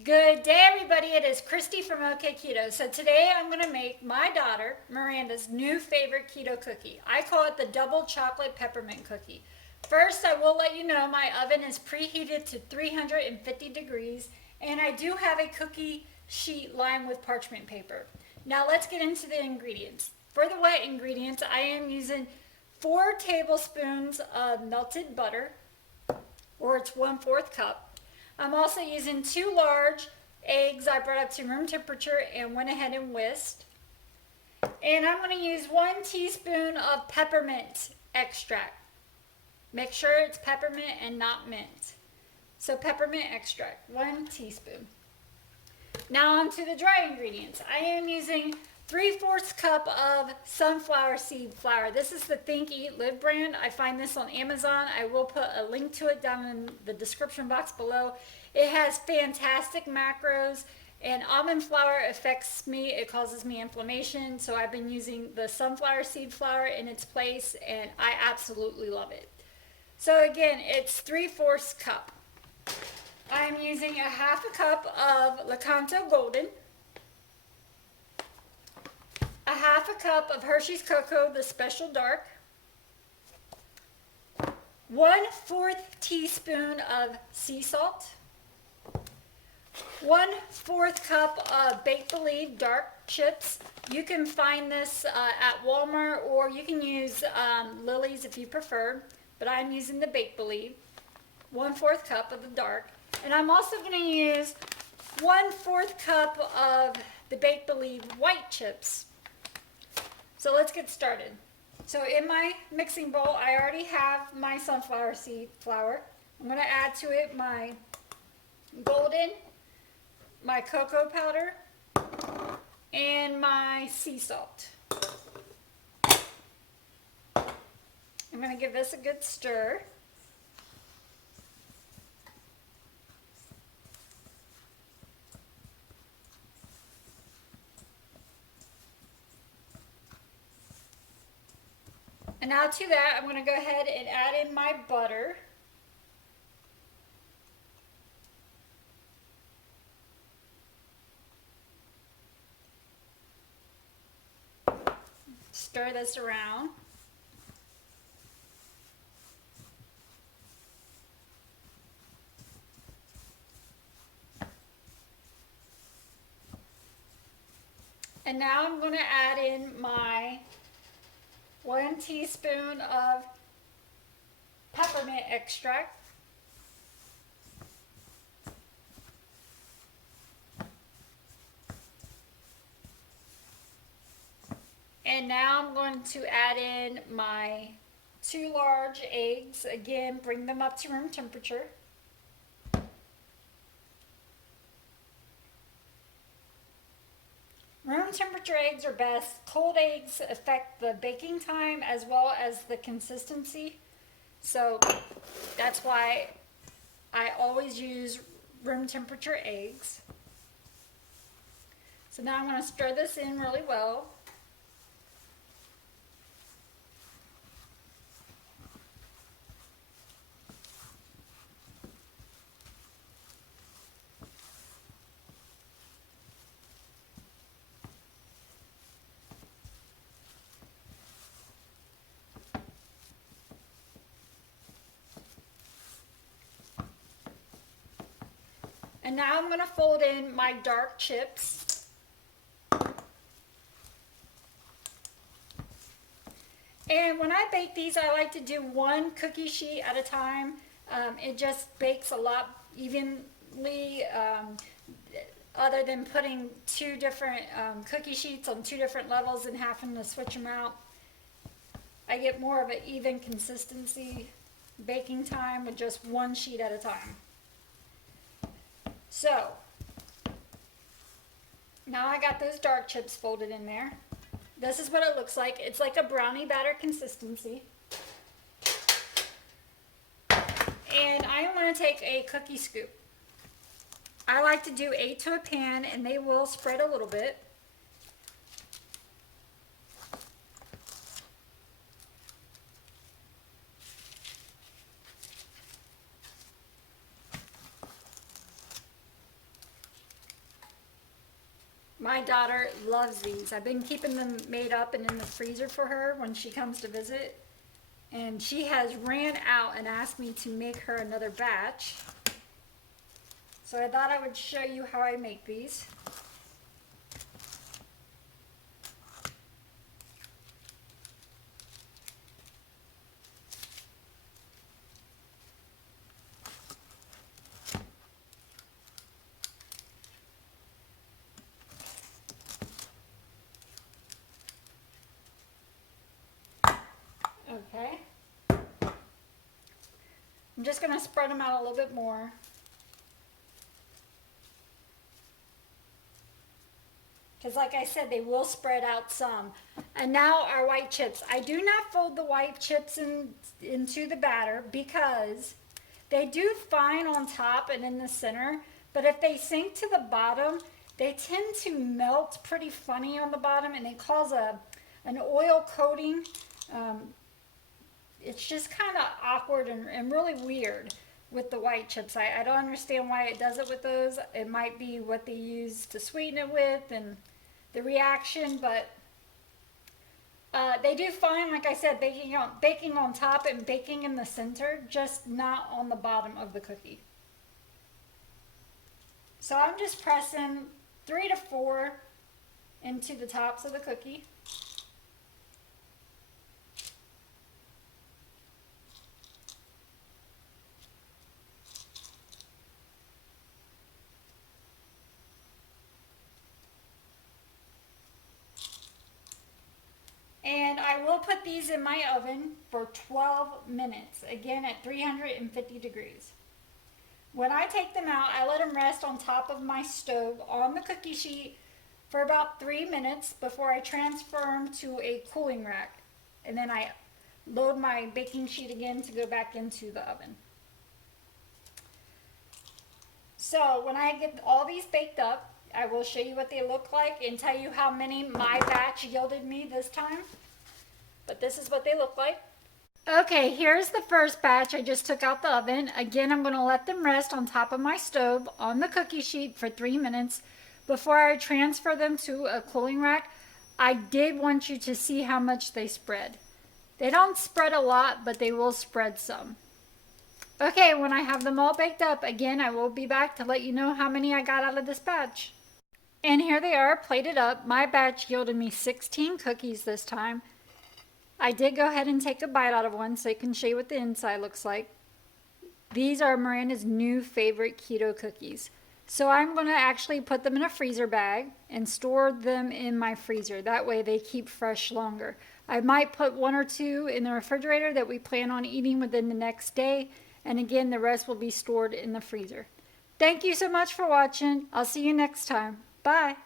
Good day, everybody. It is Kristy from Okketoh. So today I'm going to make my daughter Miranda's new favorite keto cookie. I call it the double chocolate peppermint cookie. First, I will let you know my oven is preheated to 350 degrees, and I do have a cookie sheet lined with parchment paper. Now let's get into the ingredients. For the wet ingredients, I am using 4 tablespoons of melted butter, or it's 1/4 cup. I'm also using 2 large eggs I brought up to room temperature and went ahead and whisked. And I'm going to use 1 teaspoon of peppermint extract. Make sure it's peppermint and not mint. So peppermint extract, 1 teaspoon. Now on to the dry ingredients. I am using 3/4 cup of sunflower seed flour. This is the Think Eat Live brand. I find this on Amazon. I will put a link to it down in the description box below. It has fantastic macros, and almond flour affects me. It causes me inflammation, so I've been using the sunflower seed flour in its place, and I absolutely love it. So again, it's 3/4 cup. I'm using a 1/2 cup of Okketoh Golden, a 1/2 cup of Hershey's Cocoa, the Special Dark, 1/4 teaspoon of sea salt, 1/4 cup of Baked Believe dark chips. You can find this at Walmart, or you can use Lily's if you prefer, but I'm using the Baked Believe. 1/4 cup of the dark. And I'm also going to use 1/4 cup of the Baked Believe white chips. So let's get started. So in my mixing bowl, I already have my sunflower seed flour. I'm going to add to it my golden, my cocoa powder, and my sea salt. I'm going to give this a good stir. And now to that, I'm going to go ahead and add in my butter. Stir this around. And now I'm going to add in my 1 teaspoon of peppermint extract. And now I'm going to add in my 2 large eggs. Again, bring them up to room temperature. Room temperature eggs are best. Cold eggs affect the baking time as well as the consistency. So that's why I always use room temperature eggs. So now I'm going to stir this in really well. And now I'm going to fold in my dark chips. And when I bake these, I like to do 1 cookie sheet at a time. It just bakes a lot evenly, other than putting 2 different cookie sheets on 2 different levels and having to switch them out. I get more of an even consistency baking time with just 1 sheet at a time. So, now I got those dark chips folded in there. This is what it looks like. It's like a brownie batter consistency. And I'm going to take a cookie scoop. I like to do 8 to a pan, and they will spread a little bit. My daughter loves these. I've been keeping them made up and in the freezer for her when she comes to visit. And she has ran out and asked me to make her another batch. So I thought I would show you how I make these. Okay. I'm just going to spread them out a little bit more. Because like I said, they will spread out some. And now our white chips. I do not fold the white chips into the batter because they do fine on top and in the center. But if they sink to the bottom, they tend to melt pretty funny on the bottom and they cause an oil coating. It's just kind of awkward and really weird with the white chips. I don't understand why it does it with those. It might be what they use to sweeten it with and the reaction, but they do fine, like I said, baking on top and baking in the center, just not on the bottom of the cookie. So I'm just pressing 3 to 4 into the tops of the cookie. And I will put these in my oven for 12 minutes, again at 350 degrees. When I take them out, I let them rest on top of my stove on the cookie sheet for about 3 minutes before I transfer them to a cooling rack. And then I load my baking sheet again to go back into the oven. So when I get all these baked up, I will show you what they look like and tell you how many my batch yielded me this time. But this is what they look like. Okay, here's the first batch I just took out the oven. Again, I'm going to let them rest on top of my stove on the cookie sheet for 3 minutes before I transfer them to a cooling rack. I did want you to see how much they spread. They don't spread a lot, but they will spread some. Okay, when I have them all baked up, again, I will be back to let you know how many I got out of this batch. And here they are plated up. My batch yielded me 16 cookies this time. I did go ahead and take a bite out of one so I can show you what the inside looks like. These are Miranda's new favorite keto cookies. So I'm going to actually put them in a freezer bag and store them in my freezer. That way they keep fresh longer. I might put 1 or 2 in the refrigerator that we plan on eating within the next day. And again, the rest will be stored in the freezer. Thank you so much for watching. I'll see you next time. Bye.